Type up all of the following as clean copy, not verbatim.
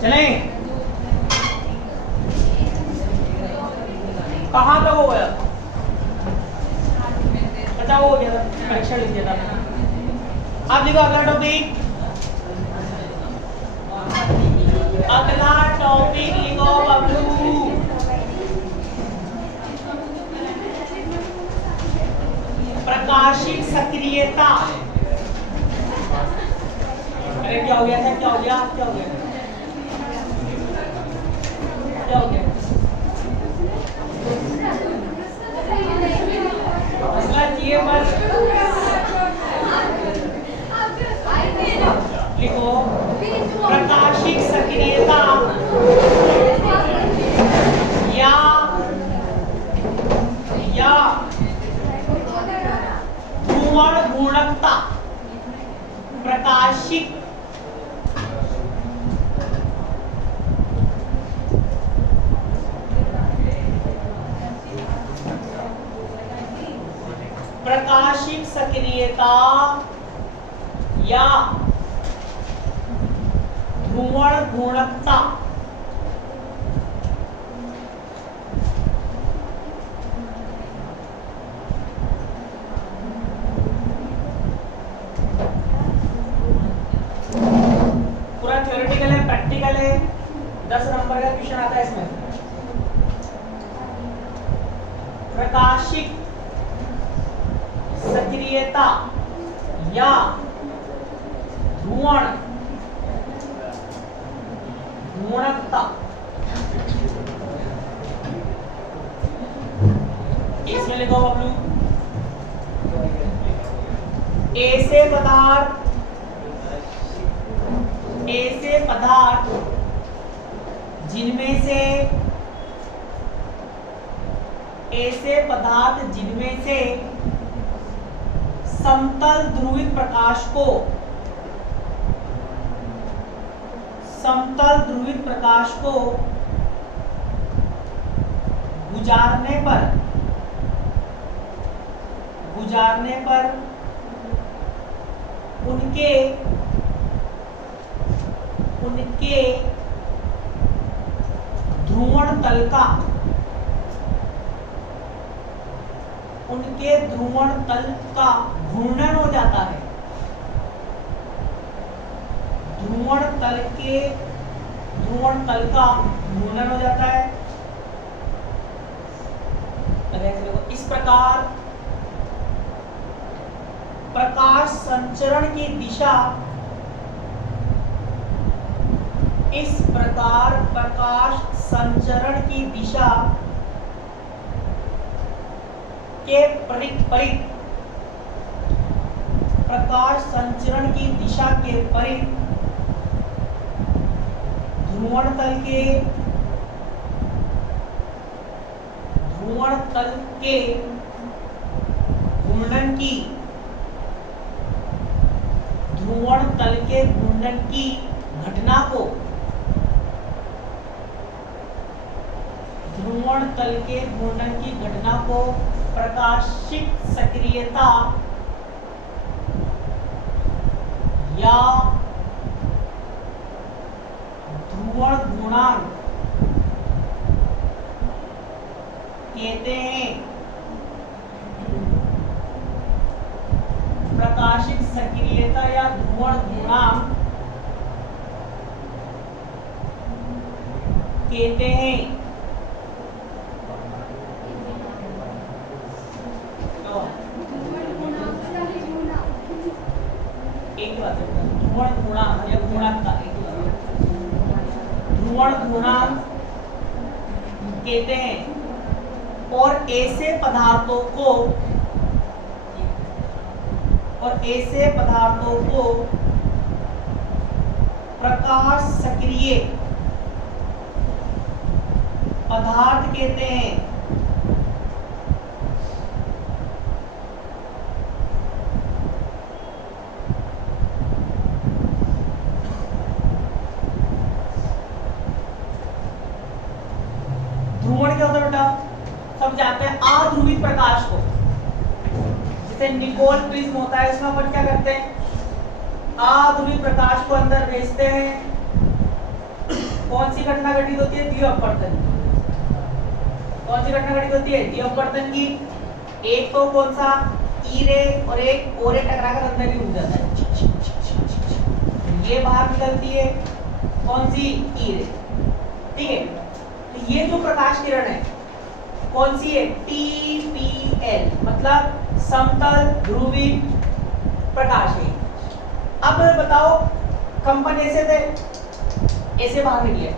चलें? कहाँ तक हो गया? अच्छा हो गया था, परीक्षा लिख दिया था। आप लिखो अगला टॉपिक। अगला टॉपिक लिखो बबलू। प्रकाशिक सक्रियता। अरे क्या हो गया था? क्या हो गया? क्या हो गया? क्या हो गया? मसला चाहिए बस। लिखो प्रकाशिक सक्रियता या ध्रुवण गुणकता। प्रकाशिक प्रकाशिक सक्रियता या ध्रुवण गुणकता। पूरा थ्योरेटिकल है, प्रैक्टिकल है, 10 नंबर का क्वेश्चन आता है इसमें। प्रकाशिक सक्रियता या ध्रुवण गुणकता। इसमें लिखो बबलू, ऐसे पदार्थ जिनमें से समतल ध्रुवित प्रकाश को गुजारने पर उनके ध्रुवण तल का घूर्णन हो जाता है। ध्रुवण तल का घूर्णन हो जाता है। इस प्रकार प्रकाश संचरण की दिशा के परीत ध्रुवण तल के घूर्णन की घटना को प्रकाशिक सक्रियता या ध्रुवण गुणांक कहते हैं। प्रकाशिक सक्रियता या ध्रुवण गुणांक कहते हैं। एक बात है, ध्रुवण गुणांक या गुणांक का ध्रुवण गुणांक कहते हैं। और ऐसे पदार्थों को प्रकाश सक्रिय पदार्थ कहते हैं। ध्रुवण क्या होता है बेटा? सब जानते हैं अध्रुवित प्रकाश को, जैसे निकोल प्रिज्म होता है, इसमें अपन क्या करते हैं? अध्रुवित प्रकाश को अंदर भेजते हैं घटना घटित होती है? द्विअपवर्तन। कौन सी घटना घटित होती है? द्विअपवर्तन की। एक तो कौन सा? ई रे और एक ओ रे टकराकर अंदर ही घुस जाता है, ये बाहर निकलती है। कौन सी? ई रे। ठीक है, तो ये जो प्रकाश किरण है कौन सी है? TPL, मतलब समतल ध्रुवी प्रकाश है। अब बताओ, कंपन ऐसे थे, ऐसे बाहर निकले।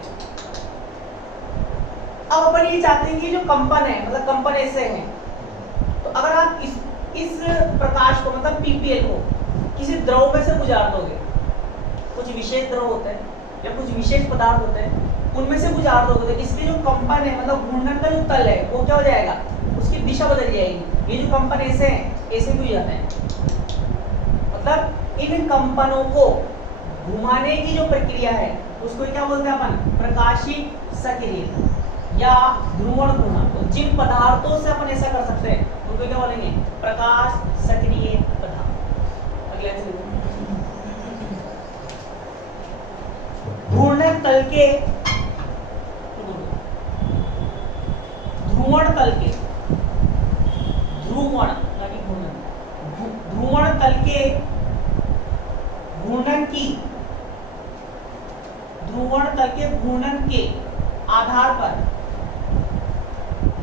अब अपन ये चाहते हैं कि जो कंपन है, मतलब कंपन ऐसे है, तो अगर आप इस प्रकाश को, मतलब पीपीएल को किसी द्रव में से गुजार दोगे, कुछ विशेष द्रव होते हैं या कुछ विशेष पदार्थ होते हैं, उनमें से गुजार दोगे, तो इसकी जो कंपन है, मतलब घूर्णन का जो तल है, वो क्या हो जाएगा? उसकी दिशा बदल जाएगी। ये जो कंपन ऐसे हैं, ऐसे भी हो जाते हैं। मतलब इन कंपनों को घुमाने की जो प्रक्रिया है उसको क्या बोलते हैं अपन? प्रकाशीय सक्रिय या ध्रुवण घूर्णन। तो जिन पदार्थों से अपन ऐसा कर सकते हैं उनको क्या बोलेंगे? प्रकाश सक्रिय पदार्थ। अगला घूर्णन तल के, ध्रुवण तल के, ध्रुवण तल के घूर्णन की, ध्रुवण तल के घूर्णन के आधार पर,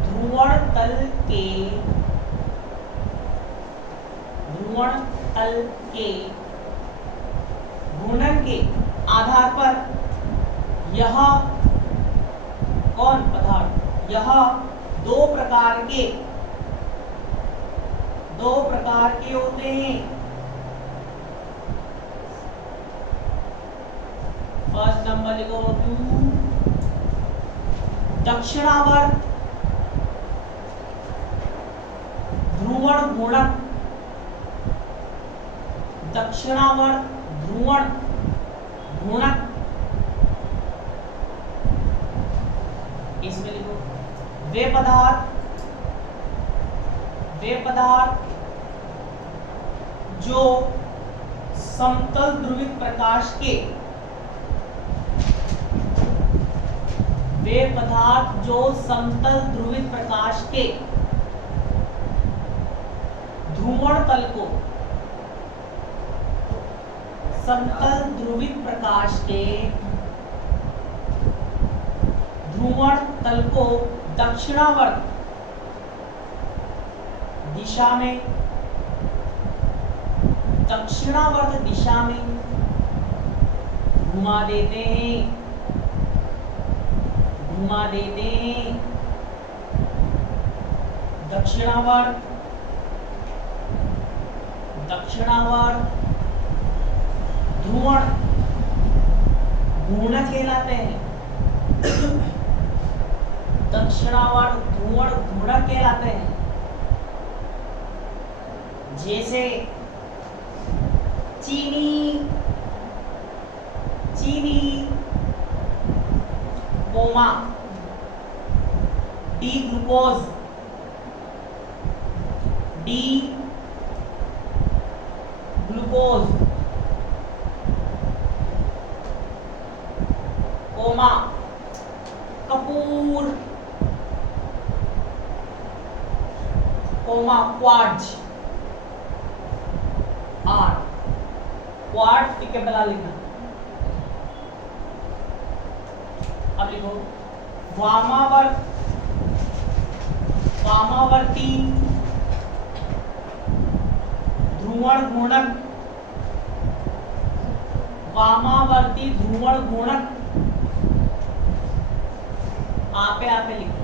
ध्रुवण तल के घूर्णन के आधार पर यह कौन पदार्थ? यह दो प्रकार के होते हैं। फर्स्ट नंबर लिखो, दक्षिणावर्त ध्रुवण घूर्णक, दक्षिणावर्त ध्रुवण घूर्णक। इसमें लिखो, वे पदार्थ जो समतल ध्रुवित प्रकाश के, वे पदार्थ जो समतल ध्रुवित प्रकाश के ध्रुवण तल को, समतल ध्रुवित प्रकाश के ध्रुवण तल को दक्षिणावर्त दिशा में, दक्षिणावर्त दिशा में घुमा देते हैं, दक्षिणावर्त ध्रुवण घूर्णक कहलाते हैं, दक्षिणावर्त ध्रुवण घूर्णक कहलाते हैं। जैसे चीनी कोमा डी ग्लूकोज, कोमा कपूर, कोमा क्वार्ट्ज, क्वार्ट्ज ठीक है, बना लिखना। अब लिखो, वामावर्ती ध्रुवण घूर्णक, वामावर्ती ध्रुवण घूर्णक। आपे लिखो।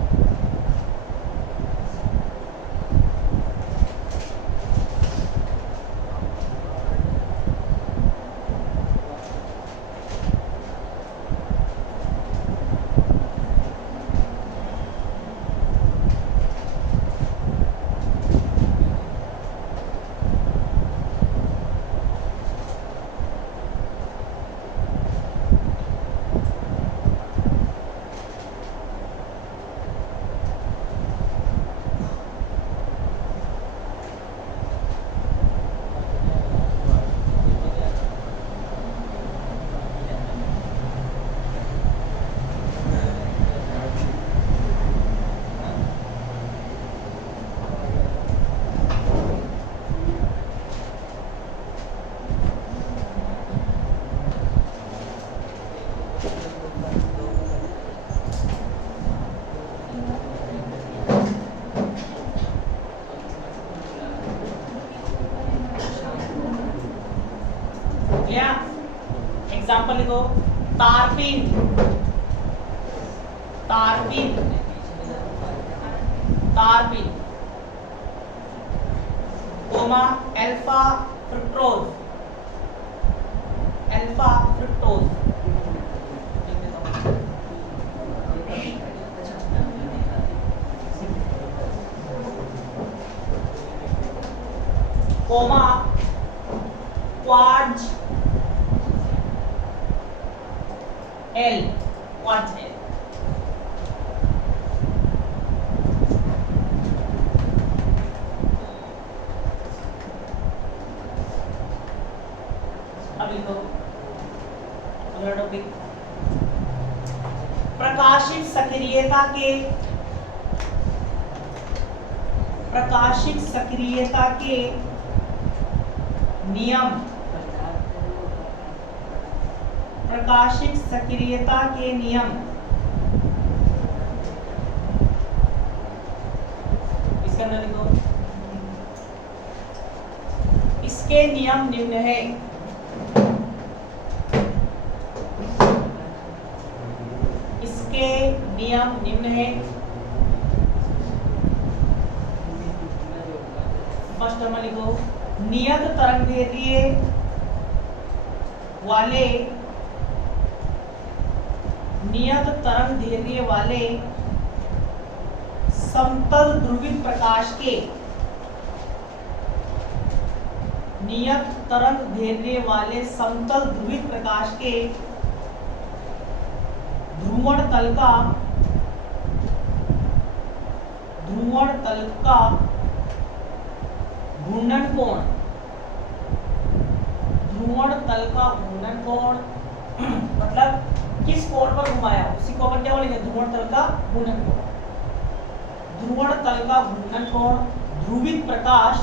एग्जाम्पल लिखो, तारपीन, तारपीन, तारपीन, comma alpha fructose, alpha fructose, comma quartz एल, क्वार्ज एल, अब लिखो अगला टॉपिक, प्रकाशिक सक्रियता के, प्रकाशिक सक्रियता के नियम, प्रकाशिक सक्रियता के नियम, इसका नाम लिखो, इसके नियम निम्न है, इसके नियम निम्न है। फर्स्ट नंबर लिखो, नियत तरंगदैर्घ्य वाले, नियत तरंगदैर्घ्य वाले समतल ध्रुवित प्रकाश के, नियत तरंगदैर्घ्य वाले समतल ध्रुवित प्रकाश के ध्रुवण तल का, ध्रुवण तल का घूर्णन कोण, ध्रुवण तल का घूर्णन कोण मतलब किस कोण पर घुमाया उसी को अपन क्या बोलेंगे, ध्रुवण तल का घूर्णन कोण। ध्रुवण तल का घूर्णन कोण ध्रुवित प्रकाश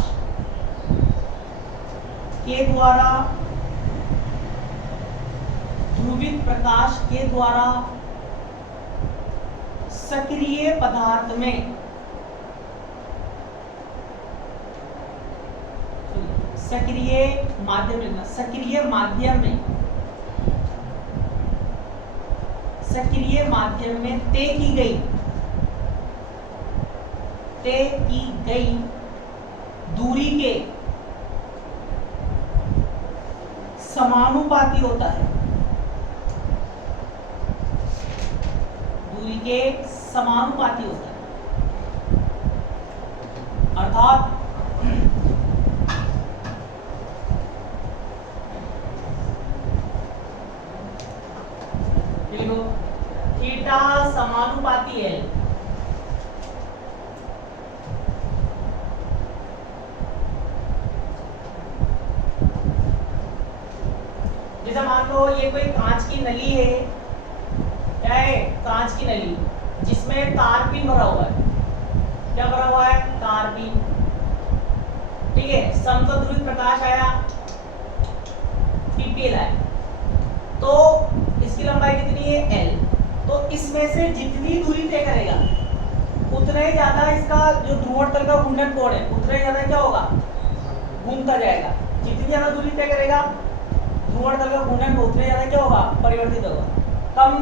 के द्वारा, ध्रुवित प्रकाश के द्वारा सक्रिय पदार्थ में, सक्रिय माध्यम में, सक्रिय माध्यम में, सक्रिय माध्यम में तय की गई, तय की गई दूरी के समानुपाती होता है, दूरी के समानुपाती होता है। अर्थात थीटा समानुपाती है, जैसे मान लो ये कोई कांच की नली है, क्या है, कांच की नली जिसमें तारपीन भरा हुआ है, क्या भरा हुआ है, तारपीन, ठीक है। समतल ध्रुवित प्रकाश आया, पीपीएल आया, तो इसकी लंबाई कितनी है, एल। तो इसमें से जितनी दूरी तय करेगा उतना ही ज्यादा इसका जो ध्रुवण तल का घूर्णन कोण है उतना ही ज्यादा क्या होगा, घूमता जाएगा। जितनी ज्यादा दूरी तय करेगा ध्रुवण तल का घूर्णन कोण उतना ज्यादा क्या होगा, परिवर्तित होगा। कम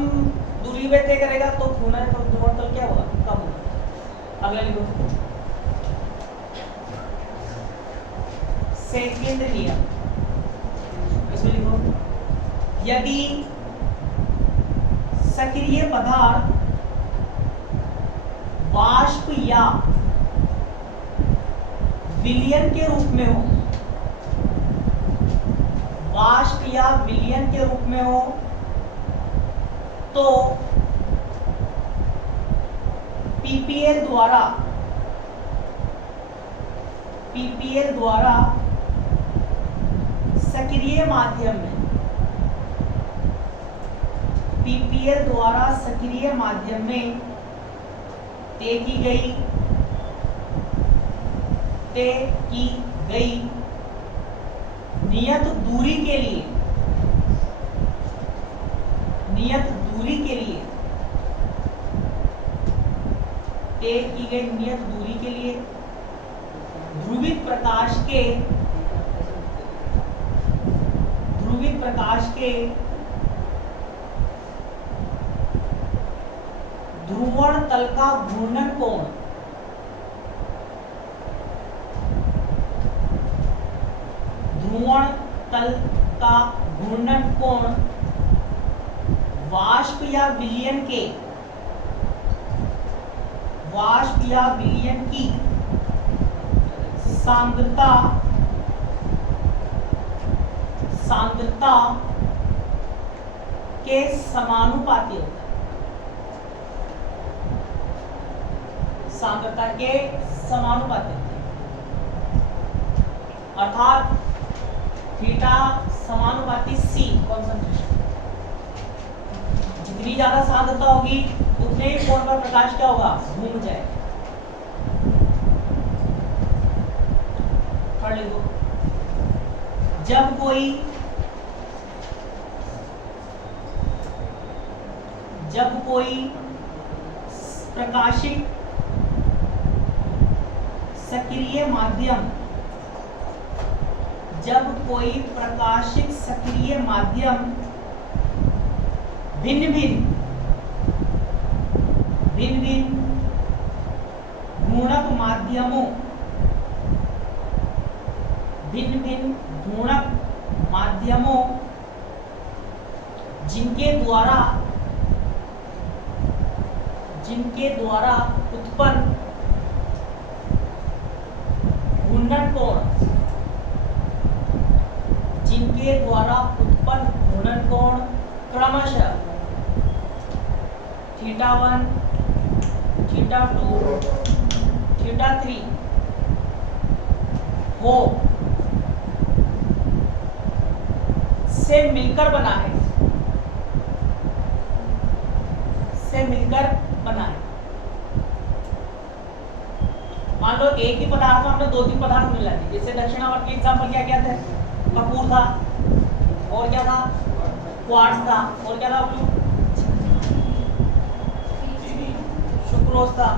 दूरी पे तय करेगा तो घूर्णन ध्रुवण तल क्या होगा, कम होगा। अगला लिखो, सेकंड नियम, इसमें लिखो, यदि सक्रिय पदार्थ वाष्प या विलयन के रूप में हो, वाष्प या विलयन के रूप में हो, तो पीपीएल द्वारा, पीपीएल द्वारा सक्रिय माध्यम में, पीपीएल द्वारा सक्रिय माध्यम में तय की गई नियत दूरी के लिए, नियत दूरी के लिए, तय की गई नियत दूरी के लिए ध्रुवित प्रकाश के, ध्रुवित प्रकाश के ध्रुवण तल का घूर्णन कोण, ध्रुवण तल का घूर्णन कोण वाष्प या विलयन के, वाष्प या विलयन की सांद्रता, सांद्रता के समानुपाती होता है, सांद्रता के समानुपाती होता है। अर्थात थीटा समानुपाती सी कॉन्सेंट्रेशन, जितनी ज्यादा सांद्रता होगी उतने ही कोण पर प्रकाश क्या होगा, घूम जाएगा। पढ़ लो, जब कोई प्रकाशिक सक्रिय माध्यम, जब कोई प्रकाशिक सक्रिय माध्यम भिन्न भिन्न घूर्णक माध्यमों, भिन्न भिन्न घूर्णक माध्यमों जिनके द्वारा उत्पन्न घूर्णन कोण, जिनके द्वारा उत्पन्न घूर्णन कोण क्रमशः θ1, θ2, θ3 हो से मिलकर बना है, से मिलकर बना है। मान लो एक ही पदार्थ में हमने 2-3 पदार्थ मिला दिए, जैसे दक्षिणावर्त की एग्जांपल क्या थे, कपूर था, और क्या था, क्वार्ट्ज था, और क्या था, सुक्रोज था,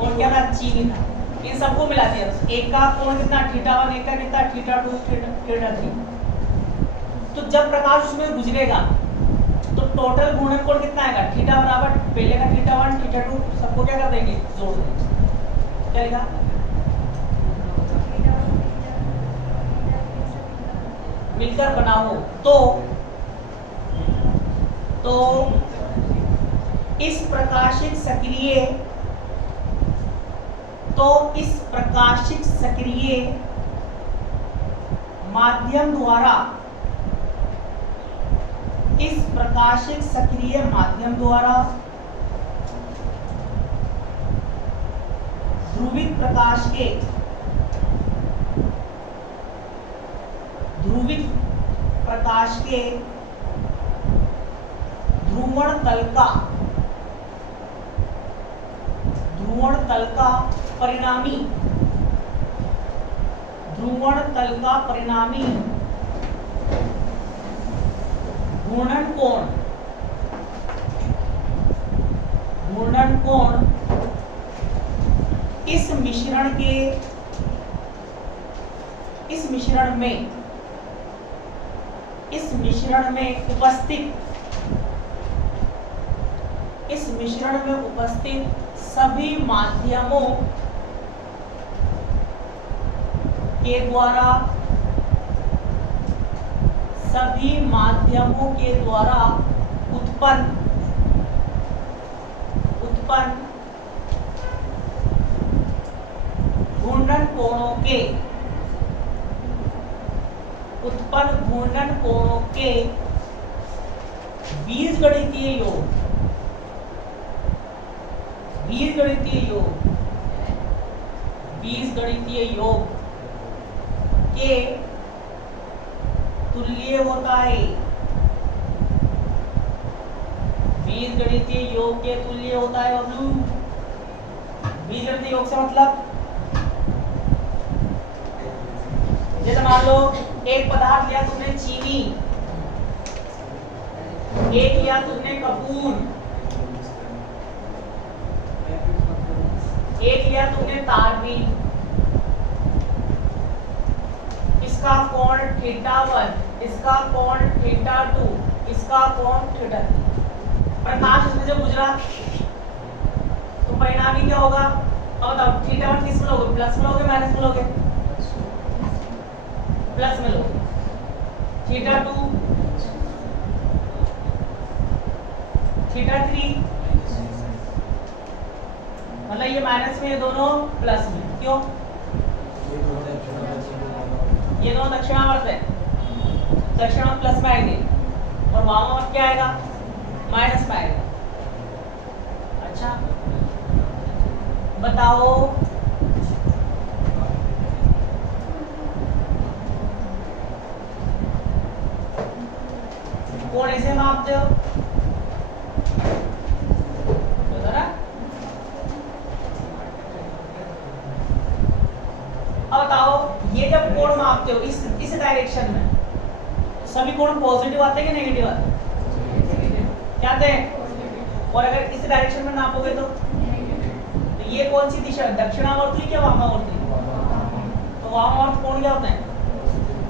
और क्या था, चीनी था। इन सबको मिला दिया, एक का कोण कितना θ1, एक का कितना θ2, θ3। तो जब प्रकाश उसमें गुजरेगा तो टोटल घूर्णन कोण कितना आएगा, थीटा बराबर पहले का θ1, θ2 सबको क्या कर देंगे, जोड़ देंगे, क्या लिखा, मिलकर बना हो। तो इस प्रकाशिक सक्रिय माध्यम द्वारा, इस प्रकाशिक सक्रिय माध्यम द्वारा ध्रुवित प्रकाश के, ध्रुवित प्रकाश के ध्रुवण तल का, ध्रुवण तल का परिणामी, ध्रुवण तल का परिणामी घूर्णन कोण, घूर्णन कोण इस मिश्रण के, इस मिश्रण में, इस मिश्रण में उपस्थित, इस मिश्रण में उपस्थित सभी माध्यमों के द्वारा, सभी माध्यमों के द्वारा उत्पन्न घूर्णन कोणों के, उत्पन्न घूर्णन कोणों के बीजगणितीय योग, बीजगणितीय योग, बीजगणितीय योग के तुल्य होता है, बीजगणितीय योग के तुल्य होता है। बीजगणितीय योग से मतलब, जैसे मान लो एक पदार्थ लिया तुमने चीनी, एक लिया तुमने कपूर, एक लिया तुमने तारबीन, इसका कोण θ1, इसका कोण θ2, इसका कोण θ3। प्रकाश इसमें से गुजरा तो परिणामी क्या होगा? अब बताओ थीटा 1 किस में लोगे, प्लस में लोगे माइनस में लोगे? प्लस में लोगे। थीटा 2 थीटा 3 मतलब ये माइनस में, ये दोनों प्लस में, क्यों? ये दोनों दक्षिणावर्त है, दक्षिणावर्त प्लस में आएंगे और वामावर्त क्या आएगा? माइनस में आएगा। अच्छा बताओ कौन ऐसे मापते हो? अब बताओ ये जब कोण मापते हो इस डायरेक्शन में, सभी कोण पॉजिटिव आते हैं कि नेगेटिव आते हैं? क्या आते हैं? और अगर इस डायरेक्शन में नापोगे तो ये कौन सी दिशा है? दक्षिणावर्त हुई क्या वामावर्त हुई? तो वामावर्त कोण क्या होते हैं?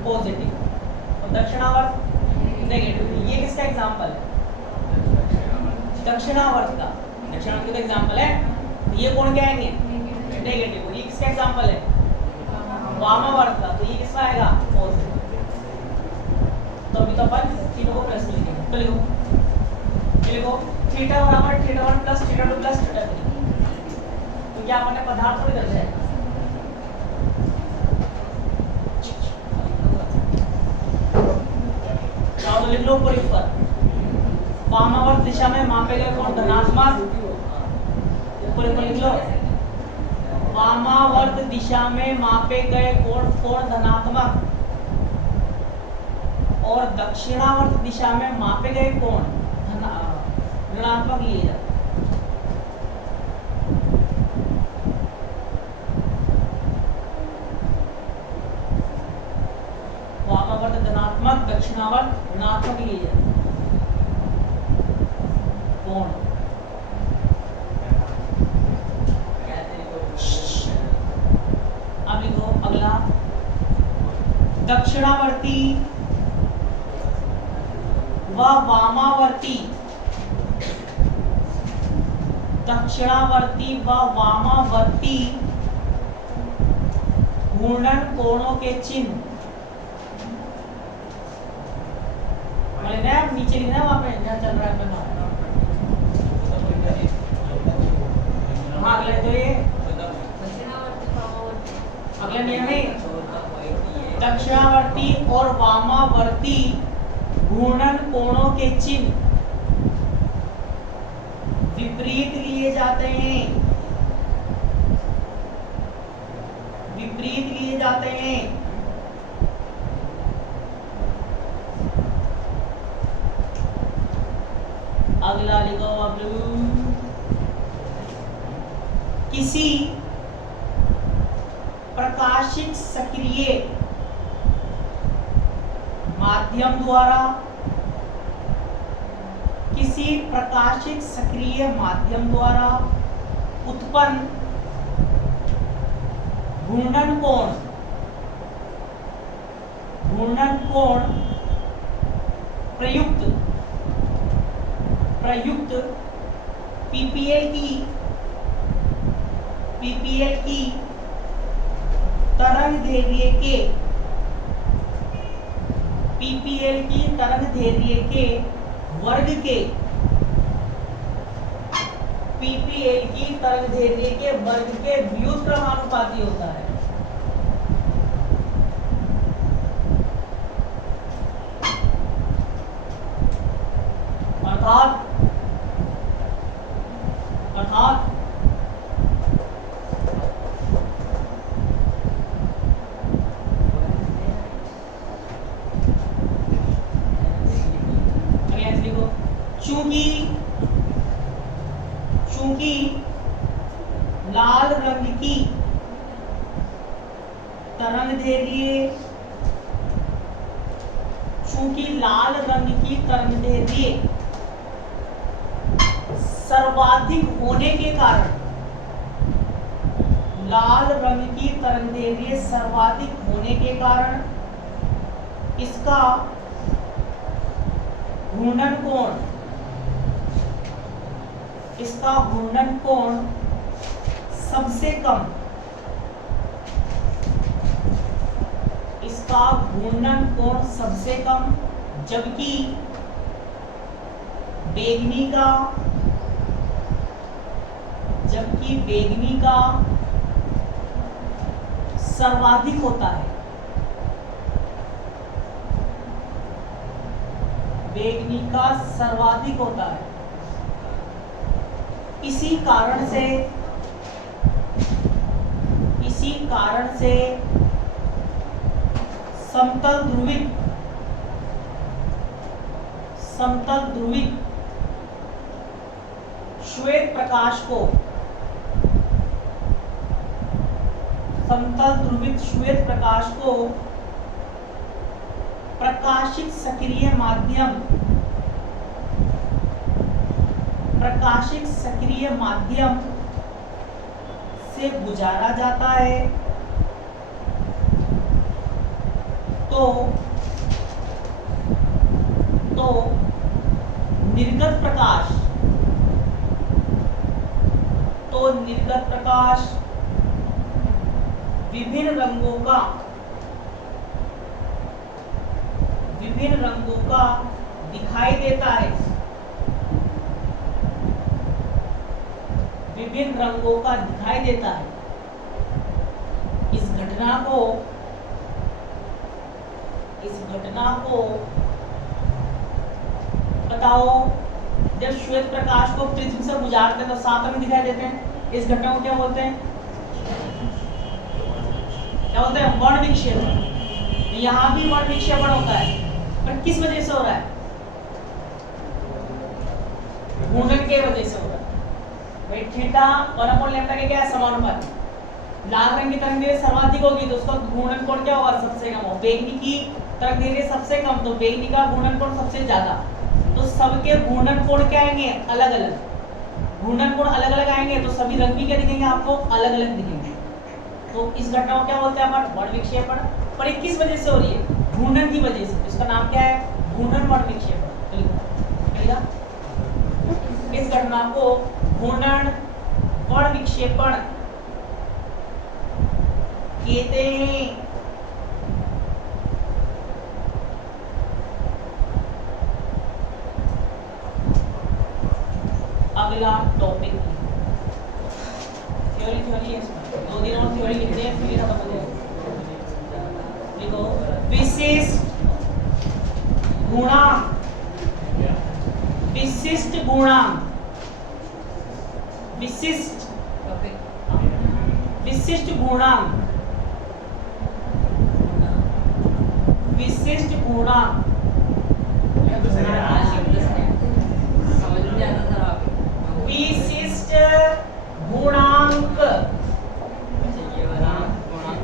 पॉजिटिव। और दक्षिणावर्त नेगेटिव। ये किसका एग्जांपल है? दक्षिणावर्त का। दक्षिणावर्त का एग्जांपल है। ये कोण क्या आएंगे? नेगेटिव। ये किसका एग्जांपल है? वामावर्त का। तो ये किसका आएगा? पॉजिटिव। तो अभी तो अपन तीनों को प्लस में लिखेंगे। तो लिखो थीटा बराबर theta 1 plus theta 2 plus theta 3। तो क्या अपन ने पदार्थ थोड़ी कर दिया है? तो लिख लो ऊपर वामावर्त दिशा में मापे गए कोण धनात्मक। ऊपर लिख लो वामावर्त दिशा में मापे गए कोण धनात्मक और दक्षिणावर्त दिशा में मापे गए कोण ऋणात्मक लिए जाते। वामावर्त धनात्मक, दक्षिणावर्त ऋणात्मक लिए जाते कोण। अब लिखो अगला दक्षिणावर्ती व वामावर्ती, दक्षिणावर्ती व वामावर्ती घूर्णन कोणों के चिन्ह। नीचे लिखना है वहां पे जहाँ चल रहा है। हाँ अगले तो ये अगला नियम है दक्षिणावर्ती और वामावर्ती घूर्णन कोणों के चिन्ह विपरीत लिए जाते हैं। विपरीत लिए जाते हैं। अगला लिखो अब किसी प्रकाशिक सक्रिय माध्यम द्वारा, किसी प्रकाशिक सक्रिय माध्यम द्वारा उत्पन्न घूर्णन कोण प्रयुक्त पीपीएल की तरंग दैर्घ्य के वर्ग के व्युत्क्रमानुपाती होता है। अर्थात चूंकि लाल रंग की तरंग दैर्घ्य सर्वाधिक होने के कारण, लाल रंग की तरंग दैर्घ्य सर्वाधिक होने के कारण इसका घूर्णन कोण सबसे कम, इसका घूर्णन कोण सबसे कम, जबकि बेगनी का सर्वाधिक होता है। बेगनी का सर्वाधिक होता है। इसी कारण से समतल ध्रुवित श्वेत प्रकाश को प्रकाशित सक्रिय माध्यम से गुजारा जाता है तो निर्गत प्रकाश विभिन्न रंगों का दिखाई देता है। इस घटना को बताओ, जब श्वेत प्रकाश को प्रिज्म से गुजारते हैं तो साथ में दिखाई देते हैं। इस घटना को क्या बोलते हैं? वर्ण विक्षेपण। यहाँ भी वर्ण विक्षेपण होता है, पर किस वजह से हो रहा है? घूर्णन के वजह से हो रहा है। भाई थीटा 1/λ के क्या है? समानुपाती। लाल रंग की तरंग दैर्घ्य सर्वाधिक होगी तो उसका घूर्णन कोण क्या होगा? सबसे कम होगा। बेगनी की तरंग दैर्घ्य सबसे कम तो बेगनी का घूर्णन कोण सबसे ज्यादा। तो सबके घूर्णन कोण क्या आएंगे? अलग अलग। घूर्णन कोण अलग अलग आएंगे तो सभी रंग भी क्या दिखेंगे आपको? अलग अलग दिखेंगे। तो इस घटना को क्या बोलते हैं अपन? वर्ण विक्षेपण। पर ये किस वजह से हो रही है? घूर्णन की वजह से। इसका नाम क्या है? घूर्णन वर्ण विक्षेपण। इस घटना को घूर्णन वर्ण विक्षेपण कहते हैं। अगला टॉपिक थ्योरी है। 2 दिन और थ्योरी लिखते हैं, फिर खत्म हो जाएगा। लिखो विशिष्ट गुणांक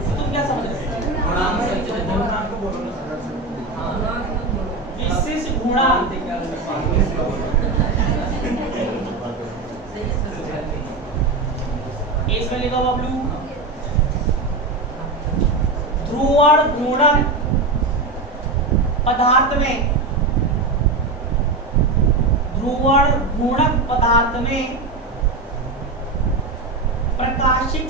तुम क्या समझ रहे हो? विशिष्ट गुणांक इसमें लिखा बबलू ध्रुवण गुणक पदार्थ में प्रकाशित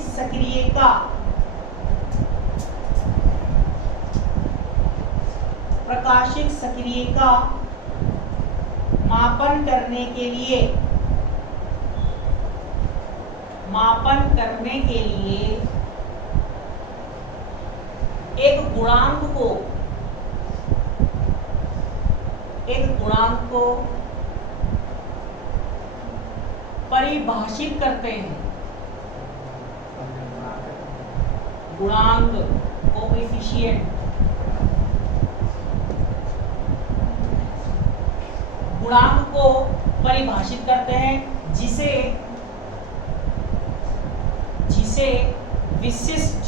सक्रिय का मापन करने के लिए एक गुणांक को परिभाषित करते हैं। गुणांक कोएफिशिएंट गुणांक को परिभाषित करते हैं जिसे विशिष्ट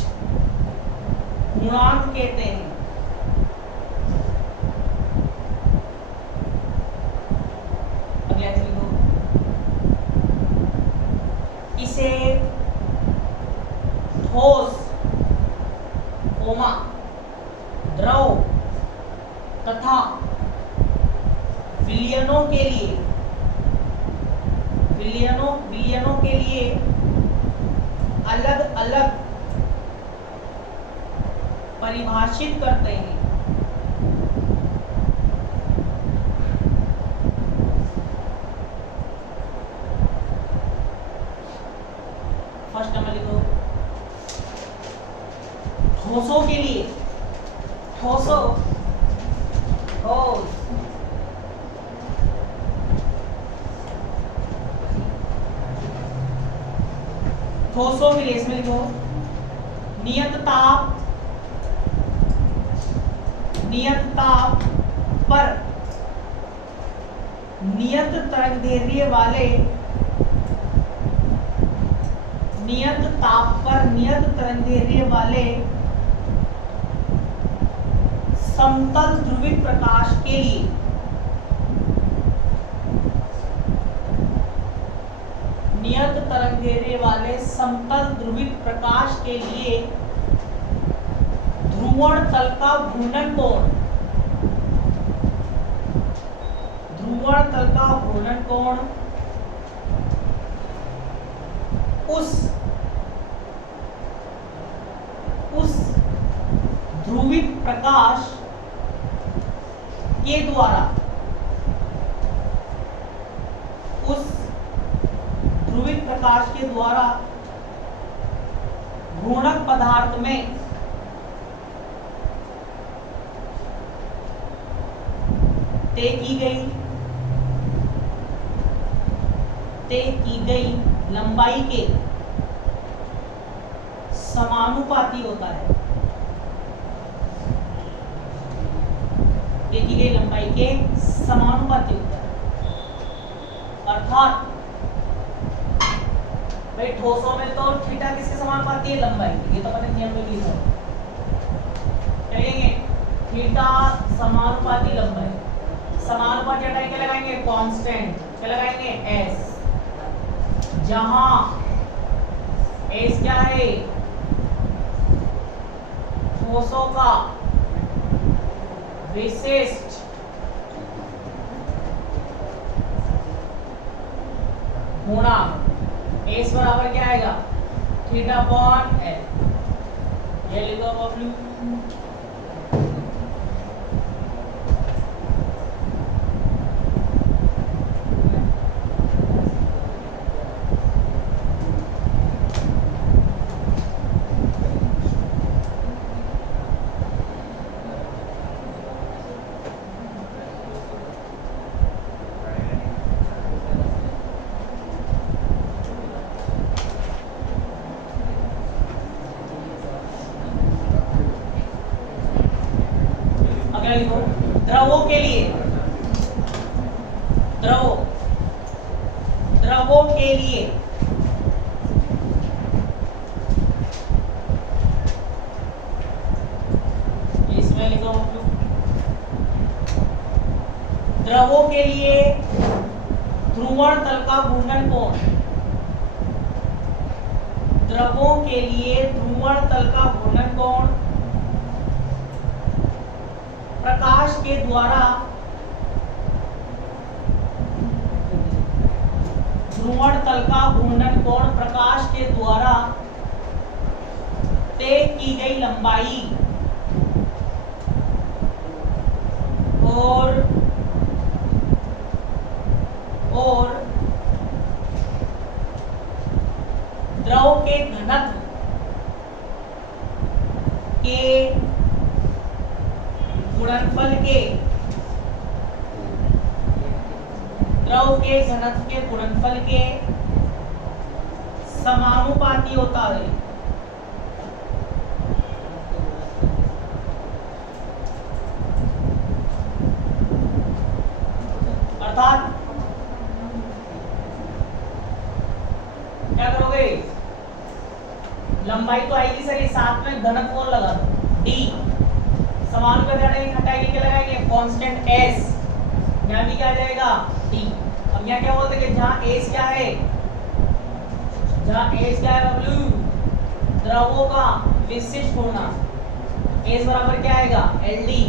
गुणांक कहते हैं। इसे ठोस, द्रव तथा विलयनों के लिए अलग अलग परिभाषित करते हैं। फर्स्ट नंबर लिखो, ठोसों के लिए, ठोसों ठोस, ठोसों के लिए इसमें लिखो नियत ताप, नियत ताप पर नियत तरंगदैर्घ्य वाले, नियत ताप पर नियत तरंगदैर्घ्य वाले समतल ध्रुवित प्रकाश के लिए, नियत तरंगदैर्घ्य वाले समतल ध्रुवित प्रकाश के लिए ध्रुवण तल का घूर्णन कोण, ध्रुवण तल का घूर्णन कोण उस ध्रुवित प्रकाश के द्वारा, उस ध्रुवित प्रकाश के द्वारा घूर्णक पदार्थ में तय की गई लंबाई के समानुपाती होता है, तय की गई लंबाई के समानुपाती होता है। अर्थात भाई ठोसों में तो थीटा किसके समानुपाती है, लंबाई, ये तो अपने नियम में लिखा है, कहेंगे थीटा समानुपाती लंबाई, समानुपाती हटाए क्या लगाएंगे, कांस्टेंट, क्या लगाएंगे, एस, जहां एस क्या है, ठोसों का विशिष्ट गुणांक, एस बराबर क्या आएगा, थीटा अपॉन एल, ये लिखो बबलू। लिखो द्रवों के लिए, द्रवों के लिए इसमें लिखो द्रवों के लिए ध्रुवण तल का घूर्णन कोण, द्रवों के लिए ध्रुवण तल का घूर्णन कोण प्रकाश के द्वारा, ध्रुवण तल का घूर्णन कोण प्रकाश के द्वारा तय की गई लंबाई और द्रव के घनत्व के गुणनफल के, द्रव के घनत्व के गुणनफल के समानुपाती होता है। अर्थात क्या करोगे, लंबाई तो आएगी सर, साथ में घनत्व और लगा दो डी, समानुपाती हटाएंगे क्या लगाएंगे, कांस्टेंट एस, यहाँ भी क्या आ जाएगा डी। अब यहाँ क्या बोलते हैं कि जहाँ एस क्या है, जहाँ एस क्या है बबलू, द्रवों का विशिष्ट गुणांक, एस बराबर क्या आएगा, एल डी।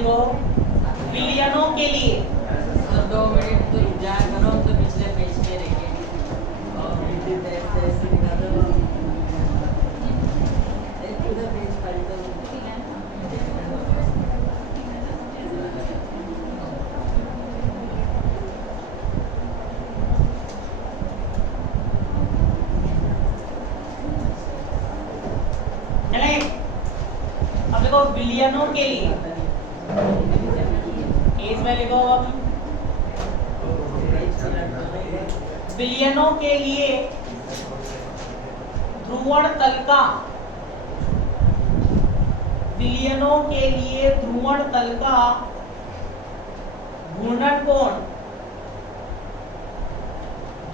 लिखो विलियनों के लिए। तो 2 मिनट तो रुक जाया करो, हम तो पिछले पेज पे रहेंगे और विद्युत ऐसे दिखा दो एक पूरा पेज खाली तो चले अब देखो विलियनों के लिए इसमें लिखो विलियनों के लिए ध्रुवण तल का, विलियनों के लिए ध्रुवण तल का घूर्णन कोण,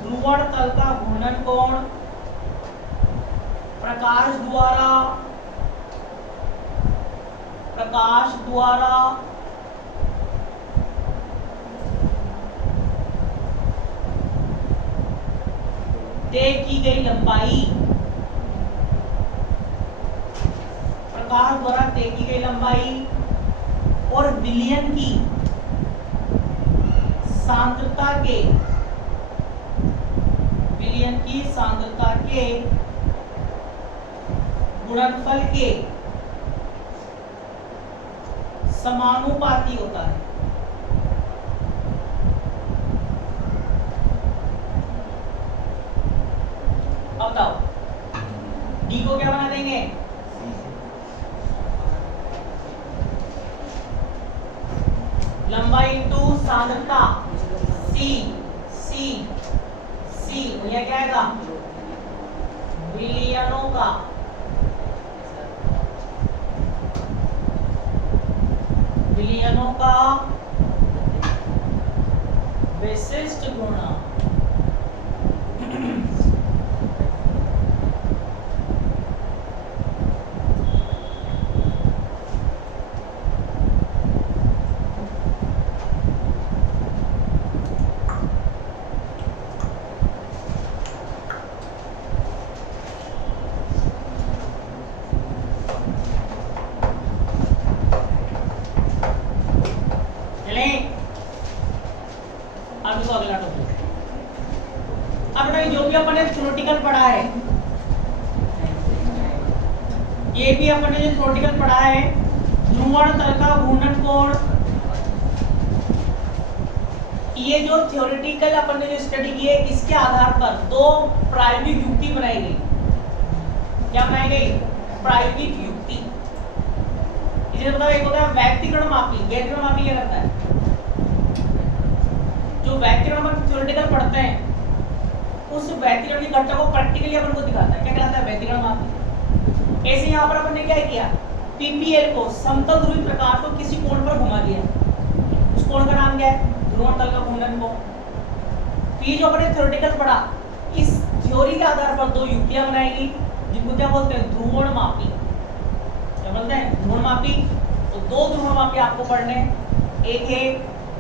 ध्रुवण तल का घूर्णन कोण प्रकाश द्वारा तय की गई लंबाई, प्रकाश द्वारा तय की गई लंबाई और विलियन की सांद्रता के, विलियन की सांद्रता के गुणनफल के समानुपाती होता है। अब बताओ डी को क्या बना देंगे, लंबाई इंटू सांद्रता सी, सी सी यह क्या आएगा विलियनों का, विलियनों का विशिष्ट गुणा। अब तो अगला टॉपिक, अब जो भी अपन ने थ्योरेटिकल पढ़ा है, ये भी अपन ने जो थ्योरेटिकल पढ़ा है ध्रुवण तल का घूर्णन कोण, ये जो थ्योरेटिकल अपन ने जो स्टडी की है इसके आधार पर दो प्रायोगिक युक्ति बनाई गई। क्या बनाई गई, प्रायोगिक युक्ति। इसे मतलब एक होता है व्यक्तिगत मापी, गैर मापी क्या करता है, जो व्यक्तिगत अपन थ्योरेटिकल पढ़ते हैं उस व्यक्तिगत की घटना को प्रैक्टिकली अपन को दिखाता है, क्या कहलाता है व्यक्तिगत मापी। ऐसे यहाँ पर अपन ने क्या किया, पीपीएल को समतल ध्रुवीय प्रकाश को किसी कोण पर घुमा दिया, उस कोण का नाम क्या है, ध्रुवण तल का घूर्णन कोण। फिर जो अपन ने थ्योरेटिकल पढ़ा, इस थ्योरी के आधार पर दो युक्तियां बनाई गई जिनको क्या बोलते हैं, ध्रुवण मापी। क्या बोलते हैं, ध्रुवण मापी। तो दो ध्रुवण मापी आपको पढ़ने, एक है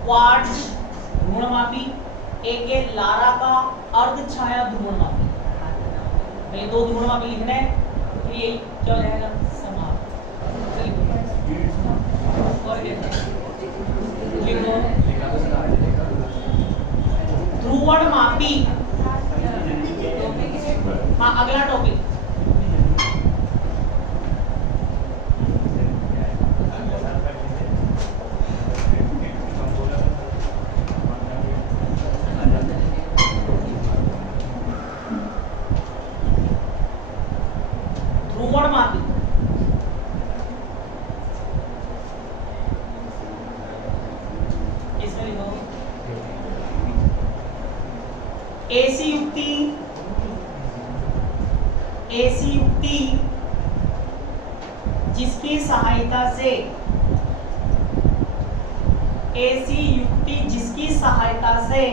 क्वार्ट्ज ध्रुवण मापी, एक है लारा का अर्ध छाया ध्रुवण मापी। ये दो ध्रुवण मापी लिखने हैं, फिर ये क्या हो जाएगा, समाप्त। और लिखो ध्रुवण मापी। हाँ अगला टॉपिक, ध्रुवण मापी। इसमें लिखो ऐसी युक्ति, ऐसी युक्ति जिसकी सहायता से, ऐसी युक्ति जिसकी सहायता से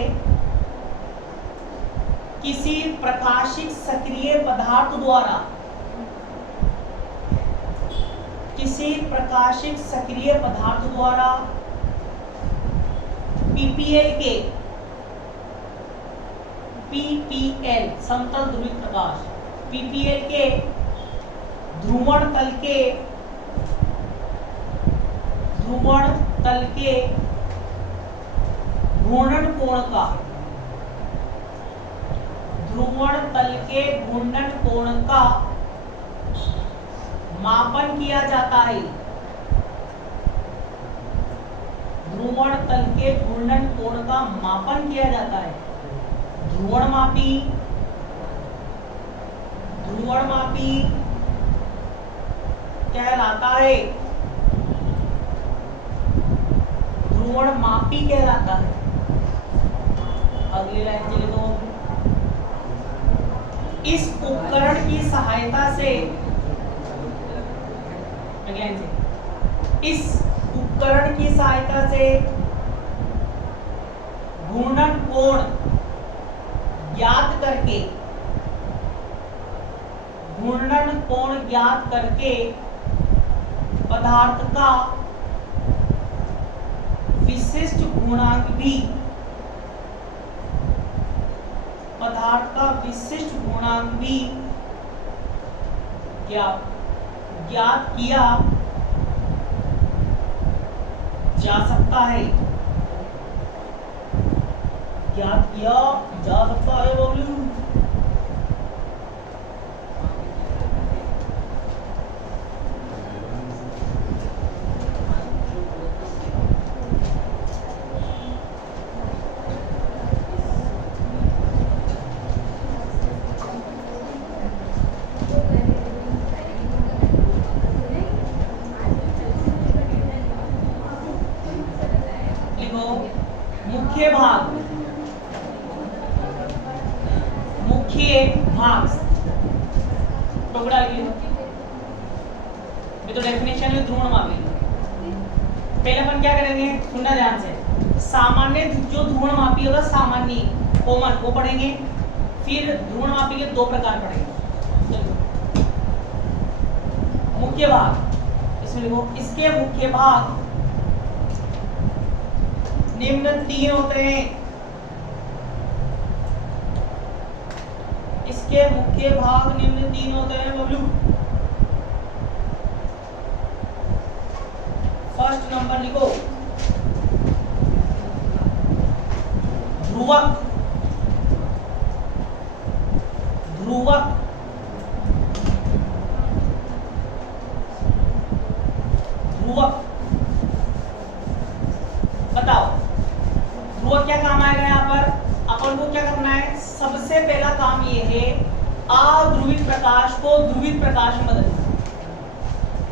किसी प्रकाशिक सक्रिय पदार्थ द्वारा, किसी प्रकाशिक सक्रिय पदार्थ द्वारा पीपीएल के, पीपीएल समतल ध्रुवीय प्रकाश, पीपीएल के ध्रुवण तल के ध्रुवण तल के घूर्णन कोण का, ध्रुवण तल के घूर्णन कोण का मापन किया जाता है। ध्रुवण तल के घूर्णन कोण का मापन किया जाता है। ध्रुवणमापी, ध्रुवणमापी कहलाता है, ध्रुवणमापी कहलाता है। अगली लाइन चले तो, इस उपकरण की सहायता से, अगली लाइन से, इस उपकरण की सहायता से घूर्णन कोण ज्ञात करके, घूर्णन कोण ज्ञात करके पदार्थ का विशिष्ट गुणांक भी, पदार्थ का विशिष्ट गुणांक भी ज्ञात किया जा सकता है, ज्ञात किया जा सकता है। बबलू मुख्य भाग, मुख्य भाग टुकड़ा लिखिए। ये तो डेफिनेशन है ध्रुवणमापी। पहले अपन क्या करेंगे, सुनना ध्यान से। सामान्य जो ध्रुवणमापी होगा, सामान्य कॉमन वो पढ़ेंगे, फिर ध्रुवणमापी के दो प्रकार पढ़ेंगे। मुख्य भाग, इसमें लिखो, इसके मुख्य भाग निम्न तीन होते हैं। इसके मुख्य भाग निम्न तीन होते हैं। बबलू फर्स्ट नंबर लिखो, ध्रुवक, ध्रुवक, ध्रुवक। बताओ ध्रुवक क्या काम आएगा यहाँ पर? अपन को क्या करना है? सबसे पहला काम ये है अध्रुवित प्रकाश को ध्रुवित प्रकाश में बदलना।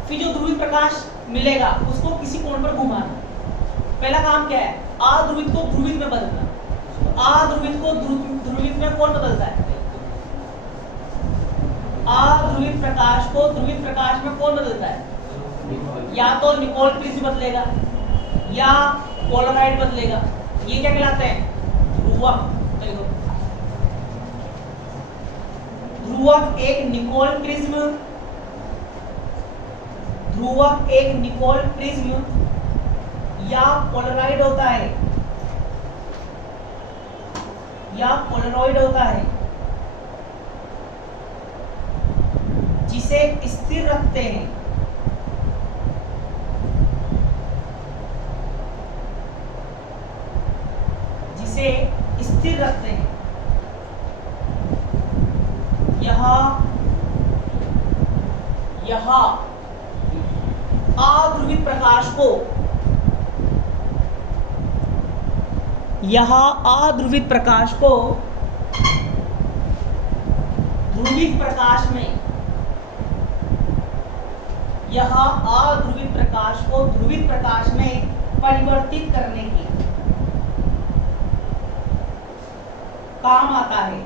फिर जो ध्रुवित प्रकाश मिलेगा उसको किसी कोण पर घुमाना। पहला काम क्या है? अध्रुवित को ध्रुवित में बदलना। तो अध्रुवित को ध्रुवित में कौन बदलता है? अध्रुवित प्रकाश को ध्रुवित प्रकाश में कौन बदलता है? या तो निकोल प्रिज्म बदलेगा या पोलराइड बदलेगा। ये क्या कहलाते हैं? ध्रुवक। ध्रुवक एक निकोल प्रिज्म, ध्रुवक एक निकोल प्रिज्म या पोलराइड होता है, या पोलराइड होता है, जिसे स्थिर रखते हैं, जिसे स्थिर रखते हैं। यह अध्रुवित प्रकाश को, यह अध्रुवित प्रकाश को ध्रुवित प्रकाश में, यह अध्रुवित प्रकाश को ध्रुवित प्रकाश में परिवर्तित करने की काम आता है।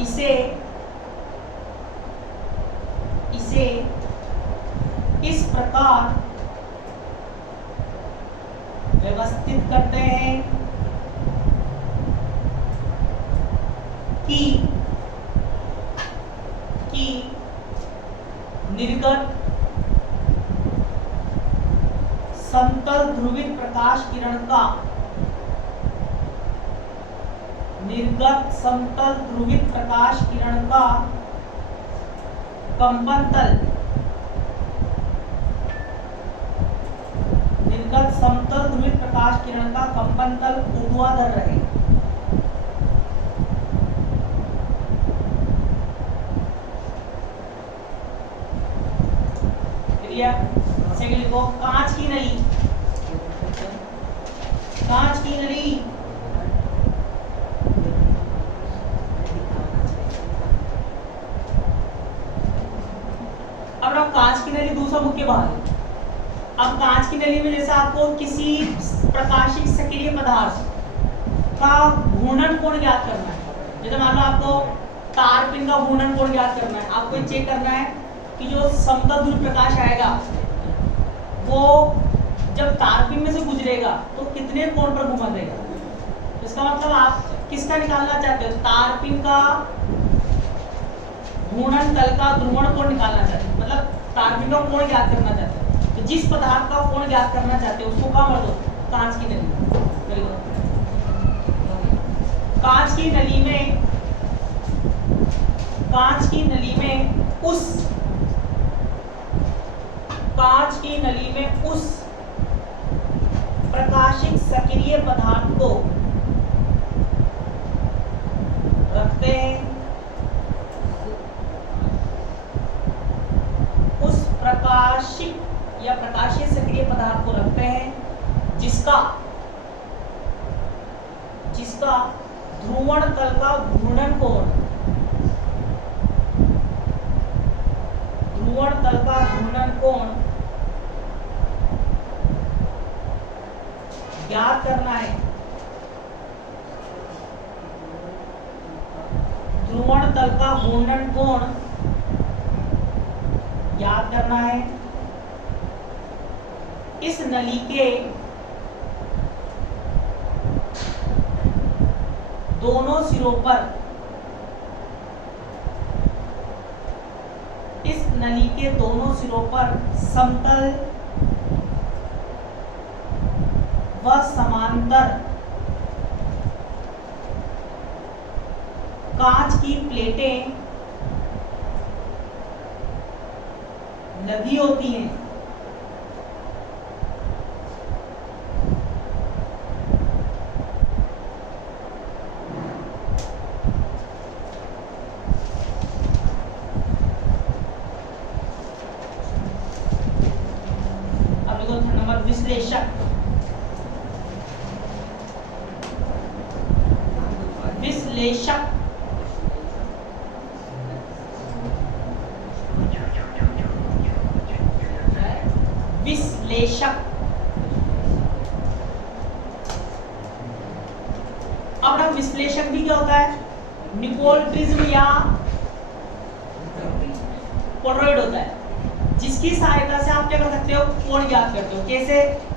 इसे इस प्रकार व्यवस्थित करते हैं कि निर्गत समतल ध्रुवित प्रकाश किरण का निर्गत समतल ध्रुवित प्रकाश किरण का कंपन तल, निर्गत समतल ध्रुवित प्रकाश किरण का कंपन तल ऊर्ध्वाधर रहे। सेकंड लिखो, कांच की नली, कांच की नली अब ना कांच की नली दूसरा मुख्य भाग है। अब कांच की नली में जैसे आपको किसी प्रकाशिक सक्रिय पदार्थ का घूर्णन कोण ज्ञात करना है, जैसे मान लो आपको तार पिन का घूर्णन कोण ज्ञात करना है, आपको चेक करना है कि जो समतल ध्रुव प्रकाश आएगा वो जब तारपिन में से गुजरेगा तो कितने कोण पर घूमा देगा। तो इसका मतलब आप किसका निकालना चाहते हो, तारपिन का घूर्णन तल का ध्रुवण कोण निकालना चाहते हो, मतलब तारपिन का कोण ज्ञात करना चाहते हो। तो जिस पदार्थ का कोण ज्ञात करना चाहते हो उसको कहाँ भर दो, कांच की नली। कांच की नली में, कांच की नली में उस, कांच की नली में उस प्रकाशिक सक्रिय पदार्थ को रखते हैं, उस प्रकाशिक या प्रकाशीय सक्रिय पदार्थ को रखते हैं जिसका, जिसका ध्रुवण तल का घूर्णन कोण, ध्रुवण तल का घूर्णन कोण ज्ञात करना है। ध्रुवण तल का घूर्णन कोण ज्ञात करना है। इस नली के दोनों सिरों पर, इस नली के दोनों सिरों पर समतल व समांतर कांच की प्लेटें लगी होती हैं। अब देखो नंबर विश्लेषक, विश्लेषक विश्लेषक अब ना विश्लेषक भी क्या होता है, निकोल प्रिज्म या पोलरॉइड होता है, जिसकी सहायता से आप क्या कर सकते हो, कोण ज्ञात करते हो। कैसे,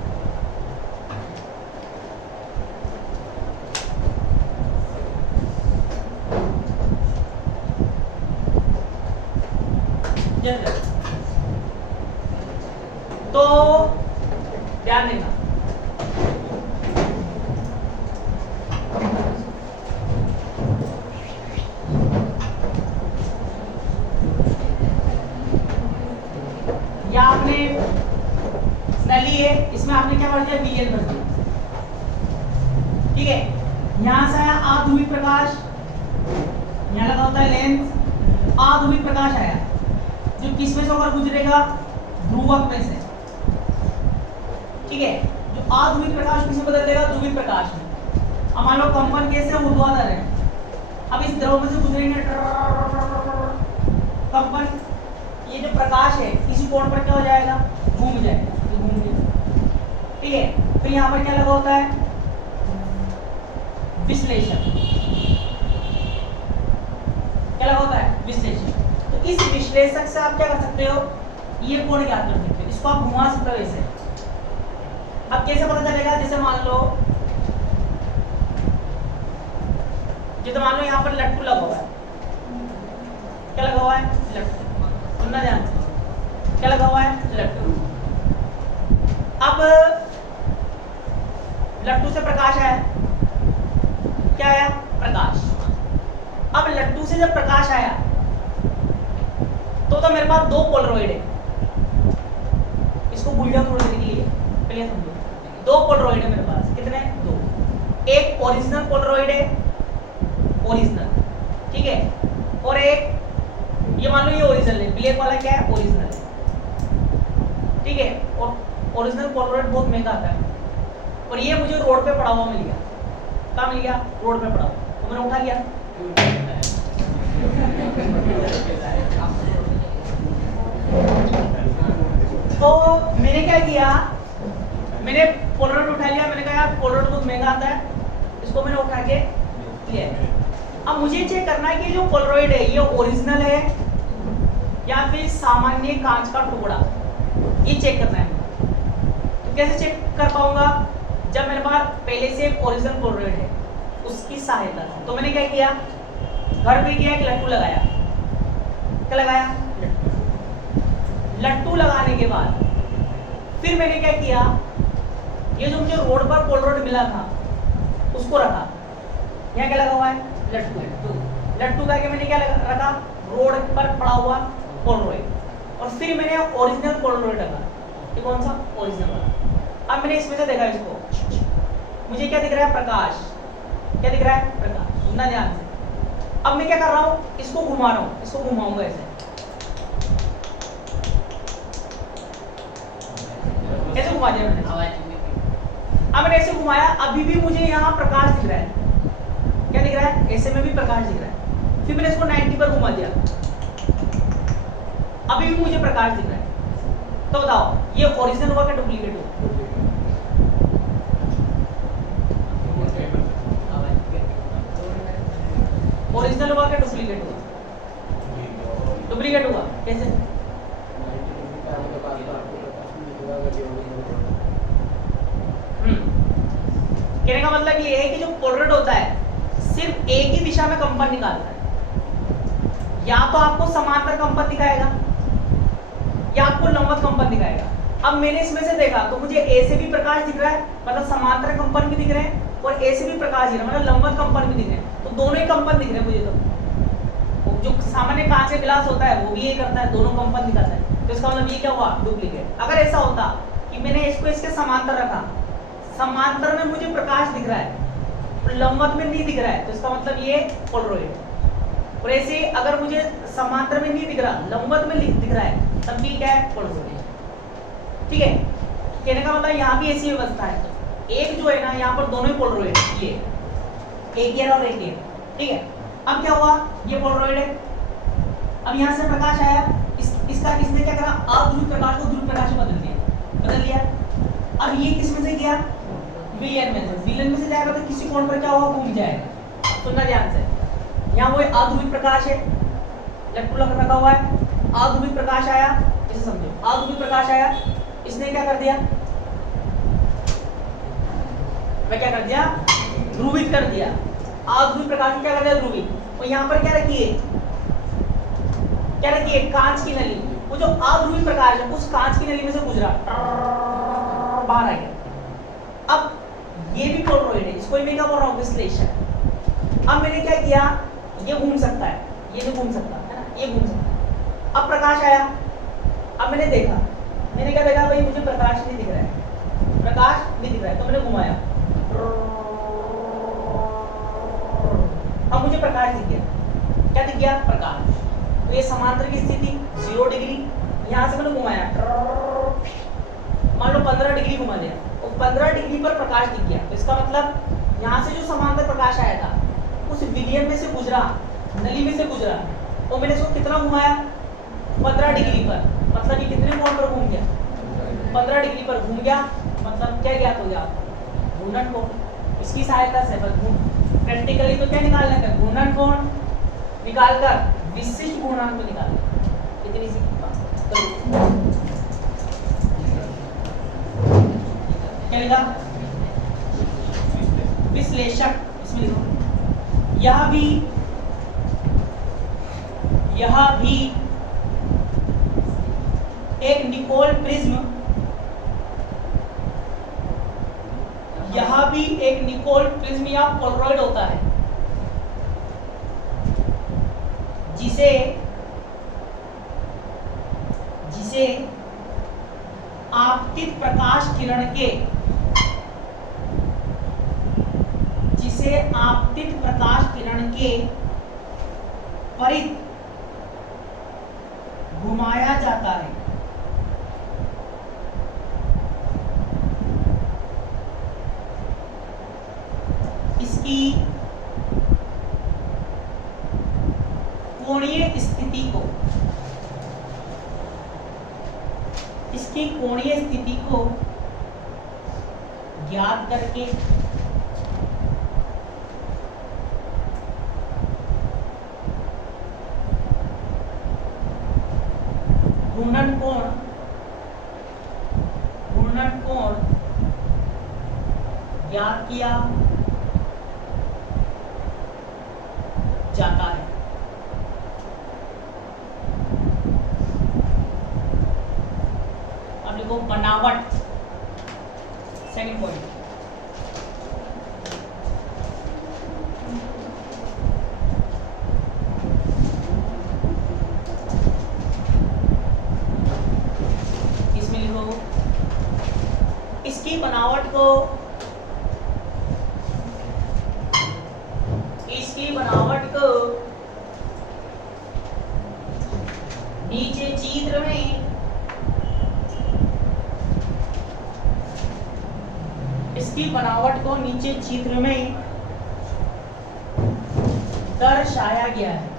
तो ध्यान देना, या आपने नली है, इसमें आपने क्या भर दिया, VL भर दिया, ठीक है। यहां से आया आध्रुविक प्रकाश, यहां लगा होता है लेंस, आध्रुविक प्रकाश आया जो किस में से होकर गुजरेगा, ध्रुवक में से, ठीक है। जो आध्रुविक प्रकाश किसमें बदल देगा, ध्रुविक प्रकाश में। अब मान लो कंपन कैसे ऊर्ध्वाधर है, अब इस द्रव में से गुजरेंगे कंपन, ये जो प्रकाश है इसी कोण पर क्या हो जाएगा, घूम जाएगा, तो घूम गया, ठीक है। फिर यहाँ पर क्या लगा होता है, विश्लेषक, क्या लगा होता है, विश्लेषक। तो इस विश्लेषक से आप क्या कर सकते हो, ये कोण ज्ञात कर सकते हो, इसको आप घुमा सकते हो ऐसे। अब कैसे पता चलेगा, जैसे मान लो यहाँ पर लट्टू लगा हुआ है, क्या लगा हुआ है, लट्टू, सुनना ध्यान से, क्या लगा हुआ है, लट्टू। अब लट्टू से प्रकाश आया, क्या आया, प्रकाश। अब लट्टू से जब प्रकाश आया तो मेरे पास दो पोलरॉइड है, इसको भूल जाओ थोड़ी देर के लिए, पहले समझो। दो पोलरॉइड है मेरे पास, कितने? दो। एक ओरिजिनल पोलरॉइड है, ओरिजिनल, ठीक है, और एक ये मान लो ये ओरिजिनल है, ब्लैक वाला क्या है? ओरिजिनल है, ठीक है। और ओरिजिनल पोलरॉइड बहुत महंगा आता है, और ये मुझे रोड पे पड़ा हुआ मिल गया। कहाँ मिल गया? रोड पे पड़ा हुआ, तो मैंने उठा लिया। तो मैंने क्या किया, मैंने पोलरॉइड उठा लिया। मैंने कहा यार पोलरॉइड बहुत महंगा आता है, इसको मैंने उठा के लिया। अब मुझे चेक करना है कि जो पोलरॉइड है ये ओरिजिनल है या फिर सामान्य कांच का टुकड़ा, ये चेक करना है। तो कैसे चेक कर पाऊंगा? जब मेरे पास पहले से एक ओरिजिनल पोलरॉइड है उसकी सहायता से। तो मैंने क्या किया, घर पे किया, एक लट्टू लगाया। क्या लगाया? लट्टू लगाने के बाद फिर मैंने क्या किया, ये जो मुझे रोड पर पोलरॉइड मिला था उसको रखा। यहाँ क्या लगा हुआ है? लट्टू। लट्टू का मैंने क्या रखा? रोड पर पड़ा हुआ पोलरॉइड। और फिर मैंने ओरिजिनल पोलरॉइड रखा। ये कौन सा? ओरिजिनल वाला। अब मैंने इसमें से देखा, इसको मुझे क्या दिख रहा है? प्रकाश। क्या दिख रहा है? प्रकाश। सुनना ध्यान से। अब मैं क्या कर रहा हूँ, इसको घुमा रहा हूँ, इसको घुमाऊंगा ऐसे, ऐसे घुमा दिया मैंने। अब मैंने ऐसे घुमाया, अभी भी मुझे यहाँ प्रकाश दिख रहा है। क्या दिख रहा है? ऐसे में भी प्रकाश दिख रहा है। फिर मैंने इसको 90 पर घुमा दिया, अभी भी मुझे प्रकाश दिख रहा है। तो बताओ ये ओरिजिनल हुआ क्या डुप्लीकेट हुआ? ओरिजिनल हुआ क्या डुप्लीकेट हुआ? डुप्लीकेट हुआ। कैसे? कहने का मतलब ये है कि जो पोलरॉइड होता है सिर्फ एक ही दिशा में कंपन निकालता है। या तो आपको समांतर कंपन दिखाएगा या आपको लंबवत कंपन दिखाएगा। अब मैंने इसमें से देखा तो मुझे ए से भी प्रकाश दिख रहा है, मतलब समांतर कंपन भी दिख रहे हैं, और ए से भी प्रकाश दिख रहा है, मतलब लंबवत कंपन भी दिख रहे हैं। तो दोनों ही कंपन दिख रहे हैं मुझे। तो जो सामान्य कांच के गिलास होता है वो भी ये करता है, दोनों कंपन दिखाता है। तो इसका मतलब ये क्या हुआ? डुप्लीकेट। अगर ऐसा होता कि मैंने इसको इसके समांतर रखा, समांतर में मुझे प्रकाश दिख रहा है, लंबवत में नहीं दिख रहा है, तो इसका मतलब ये पोलरॉइड। और ऐसे अगर मुझे समांतर में नहीं दिख रहा, लंबवत में दिख रहा है, तब भी क्या है? पोलरॉइड। ठीक है। कहने का मतलब यहाँ भी ऐसी व्यवस्था है, एक जो है ना यहाँ पर दोनों ही पोलरॉइड, ये एक ईयर और एक ईयर। ठीक है। अब क्या हुआ? ये पोलरॉइड है। अब यहाँ से प्रकाश आया, इसका किसने क्या करा? अध्रुवित प्रकाश को ध्रुव प्रकाश में बदल दिया। अब ये किस में से गया? विलयन में से। विलयन में से जाएगा तो किसी कोण पर क्या होगा? घूम जाएगा। सुनना ध्यान से, यहाँ वो अध्रुवित प्रकाश है, लट्टू रखा हुआ है, अध्रुवित प्रकाश आया, इसे समझो, अध्रुवित प्रकाश आया, इसने क्या कर दिया? मैं क्या कर दिया? ध्रुवित कर दिया। अध्रुवित प्रकाश में क्या कर दिया? ध्रुवित। और यहाँ पर क्या रखिए? क्या रखिए? कांच की नली। वो जो अध्रुवित प्रकाश है उस कांच की नली में से गुजरा, बाहर आ गया। अब ये भी पोलरॉइड है, इसको मैं क्या बोल रहा हूँ? विश्लेषण। अब मैंने क्या किया? ये घूम सकता है, ये नहीं घूम सकता है ना, ये घूम सकता है। अब प्रकाश आया, अब मैंने देखा, मैंने क्या देखा? भाई मुझे प्रकाश नहीं दिख रहा है, प्रकाश नहीं दिख रहा है, तो मैंने घुमाया, अब मुझे प्रकाश दिख गया। क्या दिख गया? प्रकाश। तो ये समांतर की स्थिति 0 डिग्री, यहाँ से मैंने घुमाया, मान लो 15 डिग्री घुमा दिया, और 15 डिग्री पर प्रकाश दिख गया। तो इसका मतलब यहाँ से जो समांतर प्रकाश आया था उस विलयन में से गुजरा, नली में से गुजरा, तो मैंने इसको कितना घुमाया? 15 डिग्री पर। मतलब ये कितने कोण पर घूम गया? 15 डिग्री पर घूम गया। मतलब क्या ज्ञात हो गया? घूर्णन कोण। इसकी सहायता से प्रैक्टिकली तो क्या निकालना है? घूर्णन कोण निकालकर विशिष्ट गुणांक को निकालना। इतनी सी बात। क्या लिखा? विश्लेषक। इसमें लिखो यह भी एक निकोल प्रिज्म, यह भी एक निकोल प्रिज्म या पोलरॉइड होता है। जिसे जिसे आपतित प्रकाश किरण के जिसे आपतित प्रकाश किरण के परित घुमाया जाता है। इसकी कोणीय स्थिति को ज्ञात करके घूर्णन कोण ज्ञात किया जाता है। अब देखो बनावट, सेकंड पॉइंट। इसमें लिखो इसकी बनावट को नीचे चित्र में इसकी बनावट को नीचे चित्र में दर्शाया गया है।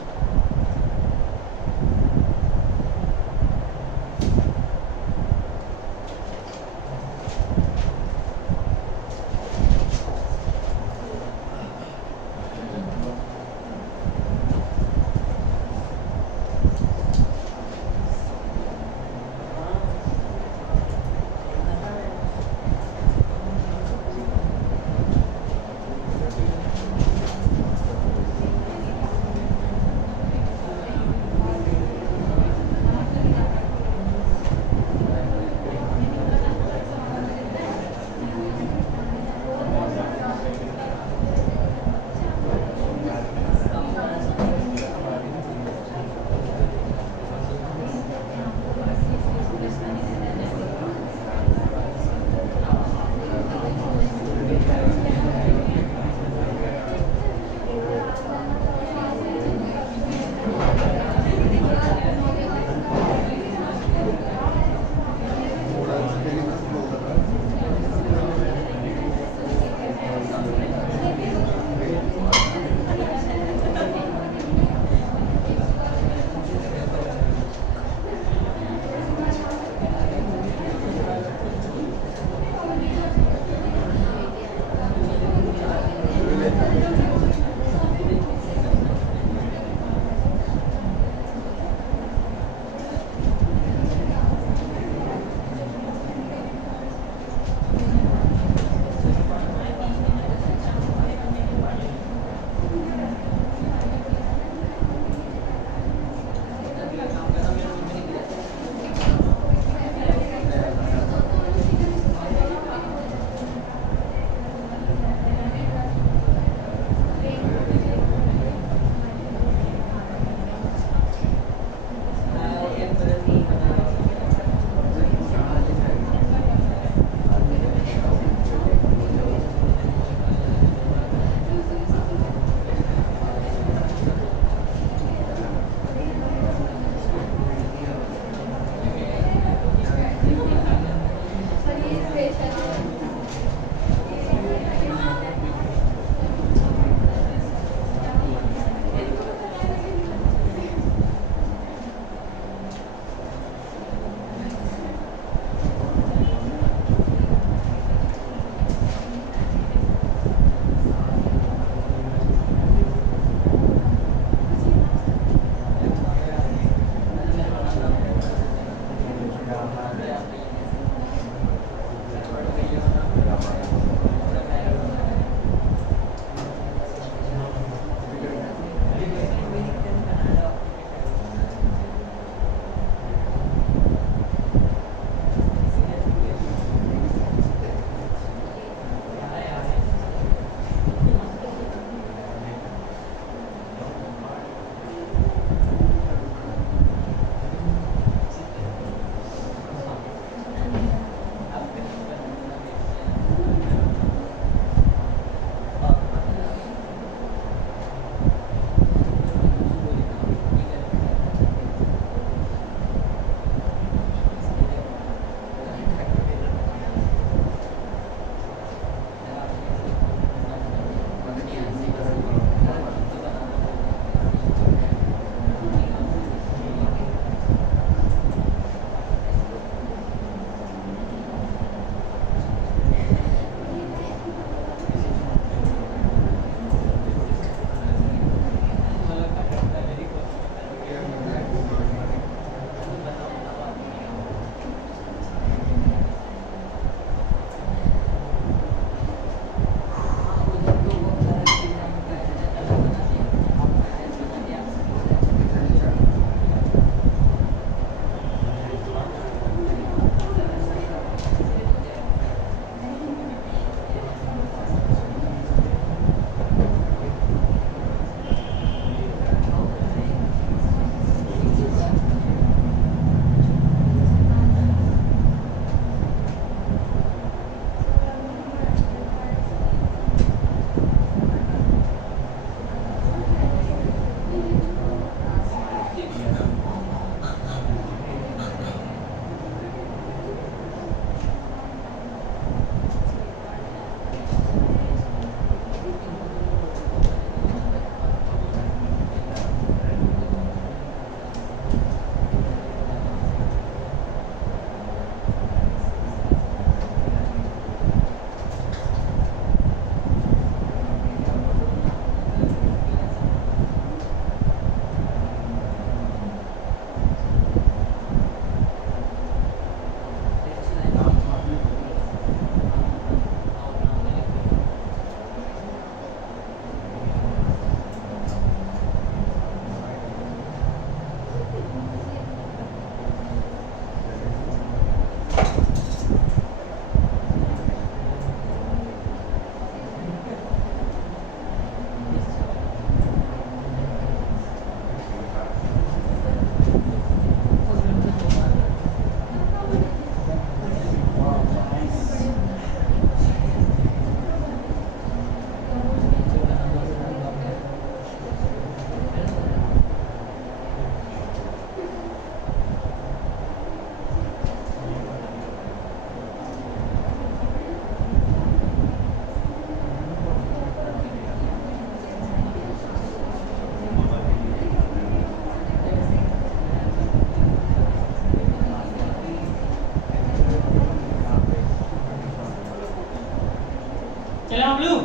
चले बबलू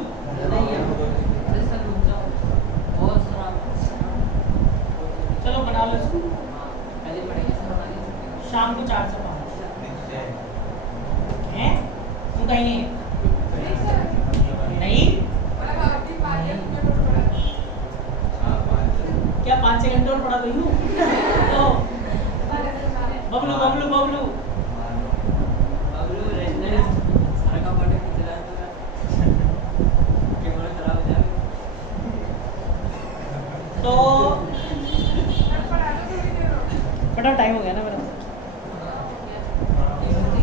नहीं है अरे सर रुक जाओ बहुत खराब चलो बना लो इसको हाँ पहले पढ़ेंगे सर हमारी शाम को 4 से 5 हैं तू कहीं नहीं है? नहीं क्या 5-6 घंटे और पढ़ा तो यूं तो बबलू बबलू बबलू बबलू रहने सर का पढ़े पिछला तो कैमरा खराब हो जाएगा तो फटाफट टाइम हो गया ना मेरा